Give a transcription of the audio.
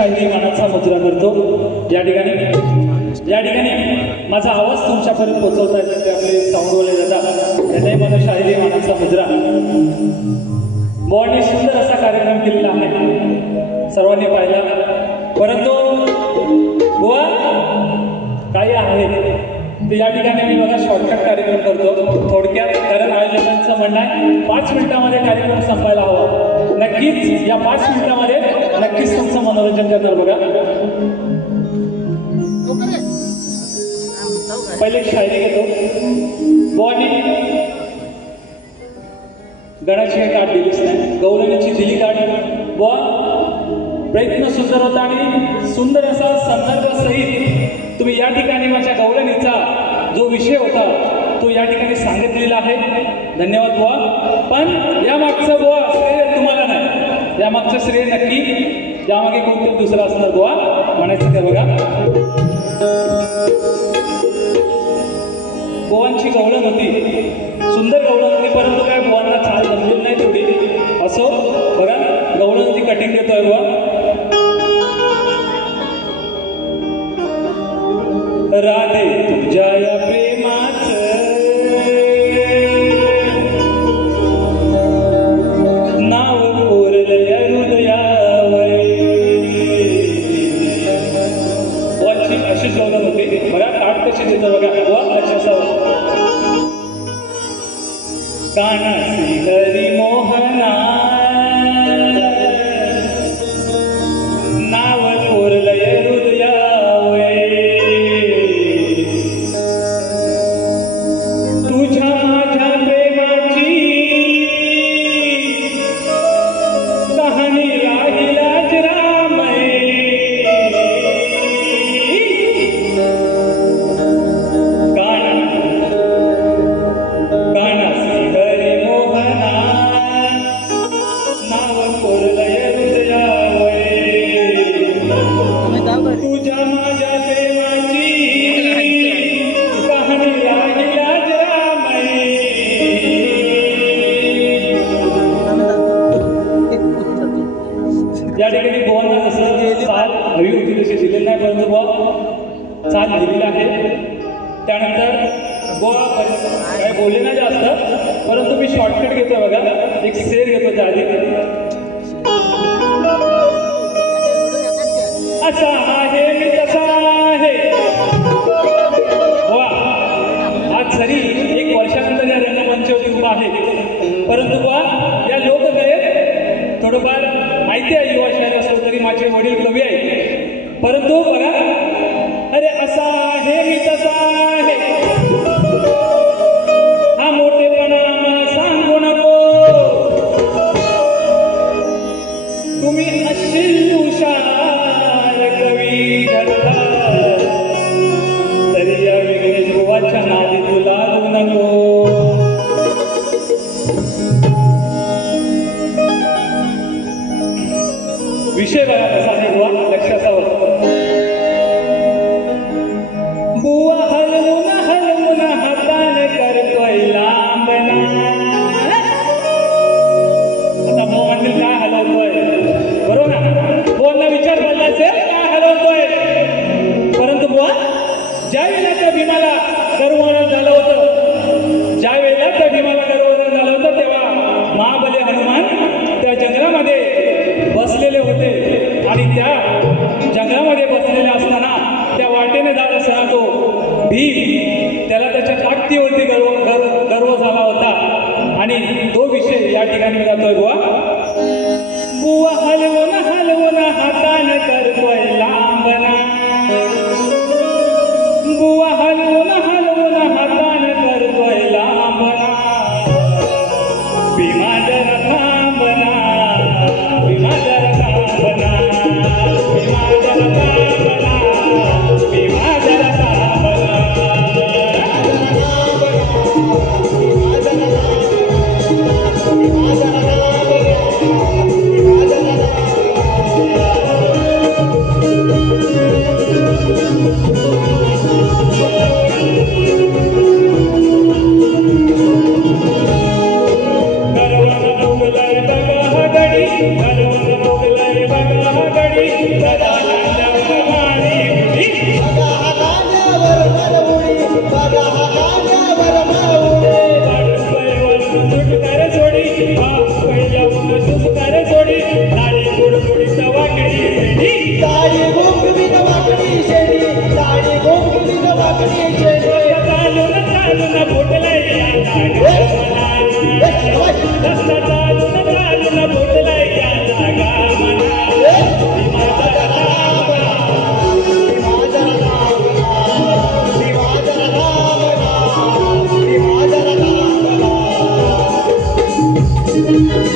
शाहिरी मानाचा मुजरा करतो। या ठिकाणी माझा आवाज तुमच्यापर्यंत पोहोचवता येतो ते आपले साऊंडवाले जातात त्याने मला शाहिरी मानाचा मुजरा। बुवांनी सुंदर असा कार्यक्रम केलेला आहे, सर्वांनी पाहिला। परंतु बुवा काही आहे ते या ठिकाणी मी बघा शॉर्टकट कार्यक्रम करतो थोडक्यात, कारण आयोजकांचं म्हणणं आहे 5 मिनिटांमध्ये कार्यक्रम संपायला हवा। नक्कीच या 5 मिनिटांमध्ये नक्कीच तुमचं मनोरंजन करणार बघा। पहिले शायरी घेतो। बुवांनी गणाची गाठ दिलीच नाही, गवळणीची दिली गाठ। बुवा प्रयत्न सुंदर होता आणि सुंदर असा संदर्भ सहित तुम्ही या ठिकाणी माझ्या गवळणीचा जो विषय होता तो या ठिकाणी सांगितलेला आहे। धन्यवाद बुवा। पण या मागचं बुवा श्रेय तुम्हाला नाही, या मागचं श्रेय नक्की यामागे कोणतरी दुसरं असणार बुवा म्हणायचं ते बघा। बुवांची गवळण होती, सुंदर गवळण होती, परंतु काय बुवांना चाल जमलेली नाही तेवढी। असो बघा गवळणची कटिंग देतोय बुवा। राधे तुझ्या या प्रेमाचं नाव कोरलया हृदयावर। बुवांची अशी गवळण होती बघा, ताट कशी देतो बघा बुवा, लक्ष असावं। कानासी हरी मोहना नाव कोरलय हृदयावे। तुझ्या माझ्या प्रेमाची कहाणी राहील अजरामय। कानासी हरी मोहना नाव कोरलय हृदयावे। तुझ्या माझ्या प्रेमाची कहाणी राहील अजरामय। या ठिकाणी बुवांना जसं चाल हवी होती तशी दिलेली नाही, परंतु बुवा चाल दिलेली आहे। त्यानंतर बुवा काय बोलले नाही जास्त, परंतु मी शॉर्टकट घेतोय बघा, एक शेर घेतो त्या आधी। असा आहे मी तसा आहे। वा आज जरी 1 वर्षानंतर या रंगमंचावरती उभा आहे, परंतु वा या लोकगीत थोडंफार माहिती आहे युवा शायर असलं तरी माझे वडील कवी आहे। परंतु बघा अरे असा आहे मी तसा आहे, हा मोठेपणा मला सांगू नको। तुम्ही अशील हुशार कवी घडला तरी या विघ्नेश बुवाच्या नादी तू लागू नको। विषय बघा कसा आहे बुवा, लक्ष असावं। बुवा हलवून हलवून हाताने करतोय लांबना। आता बुवा म्हणतील काय हलवतोय, बरोबर ना? बुवांना विचार पडला असेल काय हलवतोय, परंतु बुवा ज्या वेळेला त्या भीमाला गर्वहरण झालं होतं, ज्या वेळेला त्या भीमाला गर्वहरण झालं होतं तेव्हा महाबली हनुमान त्या जंगलामध्ये बसलेले होते आणि त्या जंगलामध्ये बसलेले असताना त्या वाटेने जात असताना तो भीम त्याला त्याच्या ताकदीवरती गर्व झाला होता। आणि तो विषय या ठिकाणी जातोय बुवा। बुवा हलवून हलवून हाताने करतोय लांबना। बुवा हलवून हलवून हाताने करतोय लांबना। भीमा जरा थांबना, भीमा जरा थांबना, भीमा जरा थांबना, भीमा जरा थांबना। गडी Thank you.